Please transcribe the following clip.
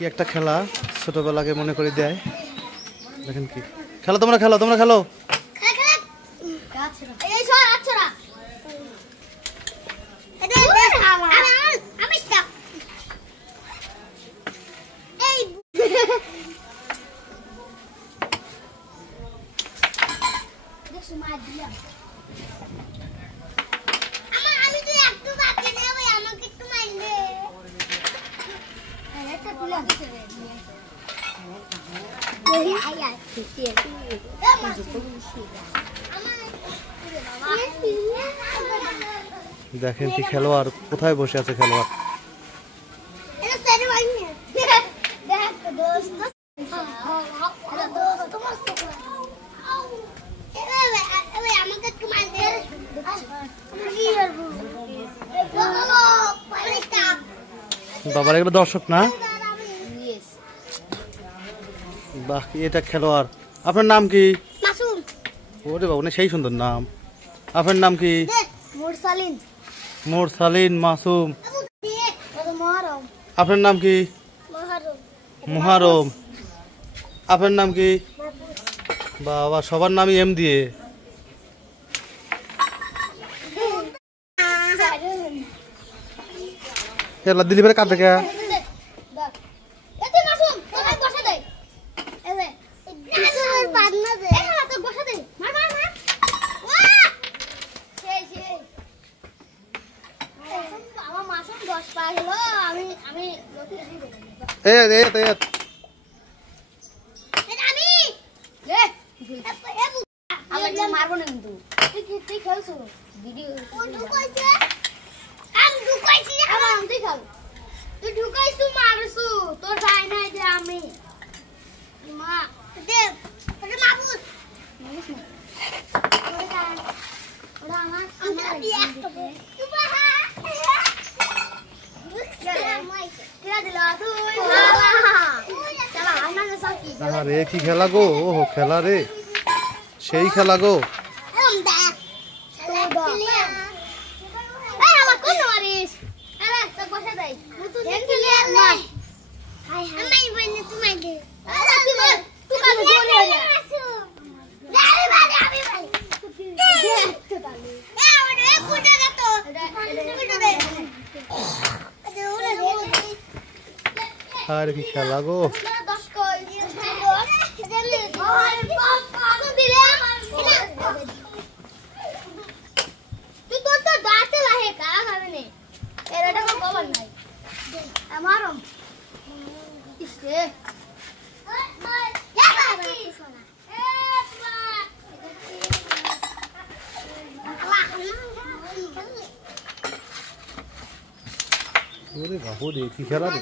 কি একটা খেলা ছোটবেলাকে মনে করে দেয়। দেখেন কি খেলা, তোমরা খেলো, তোমরা খেলো। দেখেন কি খেলোয়াড় কোথায় বসে আছে খেলোয়াড়। বাবার এগুলো দর্শক না? বাহ, এটা খেলোয়াড়। আপনার নাম কি? মাসুম। ওরে বাবা, সেই সুন্দর নাম। আপনার নাম কি? মুরসালিন। মুরসালিন মাসুম। আপনার নাম কি? মুহারম। আপনার নাম কি? বাবা, সবার নামই এম দিয়ে। দিলি ভাই কাঁদে কে? আরে কি খেলা গো, ওহো খেলা রে, সেই খেলা গো। আরে কি খেলা গো। ওরে বাবু রে, কি খেলা রে।